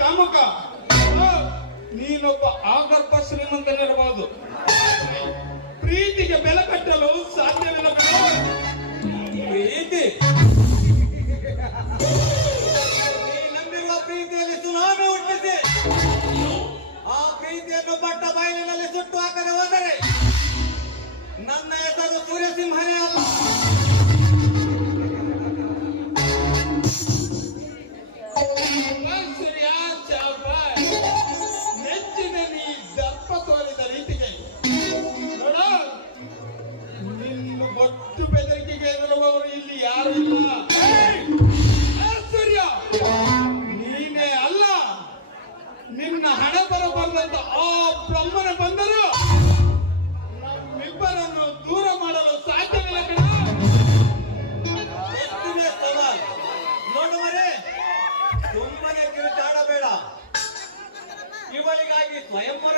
ಕಾಮುಕ, ನೀನೊಬ್ಬ ಆಗರ್ಭ ಶ್ರೀಮಂತನಿರಬಹುದು, ಪ್ರೀತಿಗೆ ಬೆಲೆ ಕಟ್ಟಲು ಸಾಧ್ಯವಿಲ್ಲ. ಪ್ರೀತಿ ನಂಬಿರುವ ಪ್ರೀತಿಯಲ್ಲಿ ಸುನಾಮಿ ಹುಟ್ಟಿದೆ. ಆ ಪ್ರೀತಿಯನ್ನು ಪಟ್ಟ ಬಯಲಿನಲ್ಲಿ ಸುಟ್ಟು ಹಾಕದೆ ಹೋದರೆ ನನ್ನ ಹೆಸರು ಸೂರ್ಯಸಿಂಹನೇ ಅಲ್ಲ. ನೆಚ್ಚಿನ ನೀ ದರ್ಪ ತೋರಿದ ರೀತಿಗೆ ನೋಡ, ನಿನ್ನ ಒಟ್ಟು ಬೆದರಿಕೆಗೆ ಎದುರುವವರು ಇಲ್ಲಿ ಯಾರು ಇಲ್ಲ. ಸೂರ್ಯ, ನೀನೇ ಅಲ್ಲ, ನಿನ್ನ ಹಣ ಬರಬಾರ್ದಂತ ಆ ಬ್ರಹ್ಮನ ಬಂದರು ನಮ್ಮಿಬ್ಬರನ್ನು ದೂರ ಮಾಡಲು ಸಾಧ್ಯವಿಲ್ಲ ಕಣ. ನೋಡು ಮರೆ, ಸುಮ್ಮನೆ ಕಿರುಚಾಡಬೇಡ. ಇವಳಿಗಾಗಿ ಸ್ವಯಂವರ